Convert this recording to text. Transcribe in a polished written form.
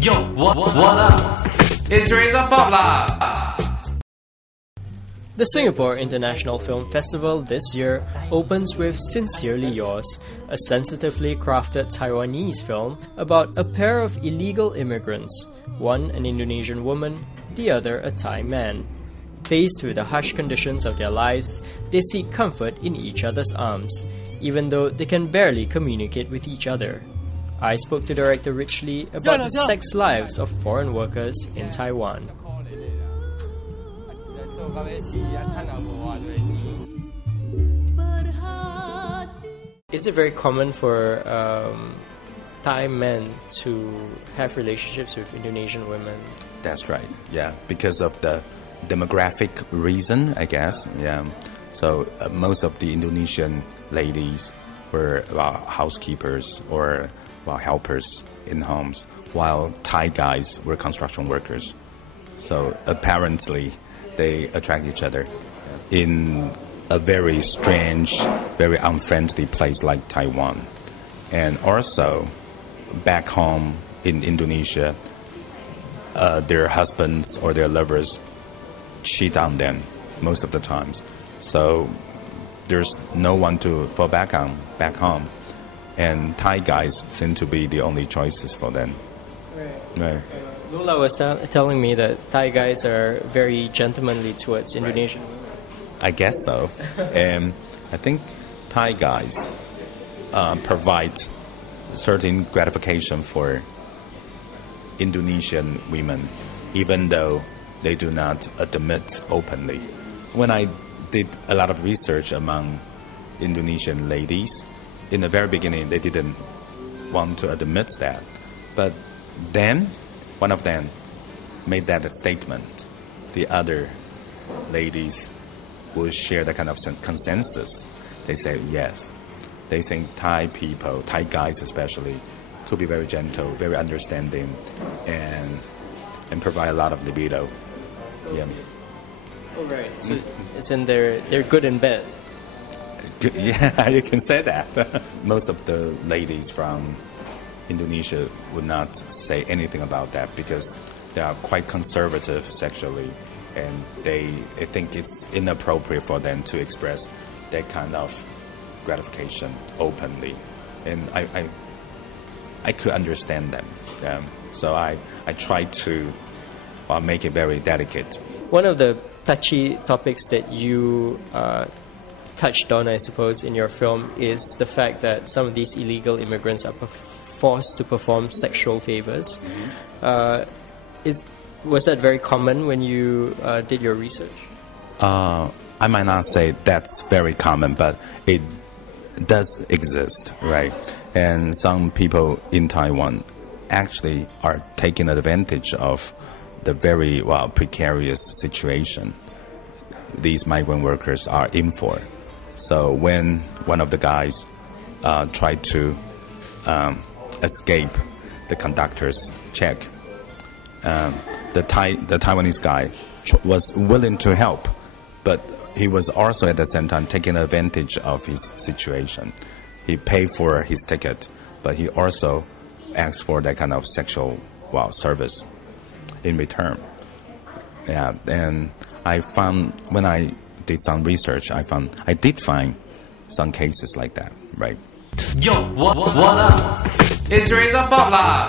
Yo, what up? It's Razor Pop lah! The Singapore International Film Festival this year opens with Sincerely Yours, a sensitively crafted Taiwanese film about a pair of illegal immigrants, one an Indonesian woman, the other a Thai man. Faced with the harsh conditions of their lives, they seek comfort in each other's arms, even though they can barely communicate with each other. I spoke to director Rich Lee about the sex lives of foreign workers in Taiwan. Is it very common for Thai men to have relationships with Indonesian women? That's right, yeah, because of the demographic reason, I guess, yeah. So most of the Indonesian ladies were housekeepers or helpers in homes, while Thai guys were construction workers. So apparently they attract each other in a very strange, very unfriendly place like Taiwan. And also, back home in Indonesia, their husbands or their lovers cheat on them most of the times. So there's no one to fall back on back home. And Thai guys seem to be the only choices for them. Right. Lula was telling me that Thai guys are very gentlemanly towards Indonesian women. I guess so. And I think Thai guys provide certain gratification for Indonesian women, even though they do not admit openly. When I did a lot of research among Indonesian ladies, in the very beginning they didn't want to admit that. But then one of them made that statement. The other ladies will share that kind of consensus. They say yes. They think Thai people, Thai guys especially, could be very gentle, very understanding, and provide a lot of libido. Yeah. Oh, right. So it's in they're good in bed. Yeah, you can say that. Most of the ladies from Indonesia would not say anything about that because they are quite conservative sexually, and they think it's inappropriate for them to express that kind of gratification openly. And I could understand them. So I try to make it very delicate. One of the touchy topics that you touched on, I suppose, in your film is the fact that some of these illegal immigrants are forced to perform sexual favors. Mm-hmm. Was that very common when you did your research? I might not say that's very common, but it does exist, right? And some people in Taiwan actually are taking advantage of the very precarious situation these migrant workers are in for. So when one of the guys tried to escape the conductor's check, the Taiwanese guy was willing to help, but he was also at the same time taking advantage of his situation. He paid for his ticket, but he also asked for that kind of sexual service in return. Yeah, and I found when I did some research, I did find some cases like that, right? Yo, what up? It's Razor Pop lah!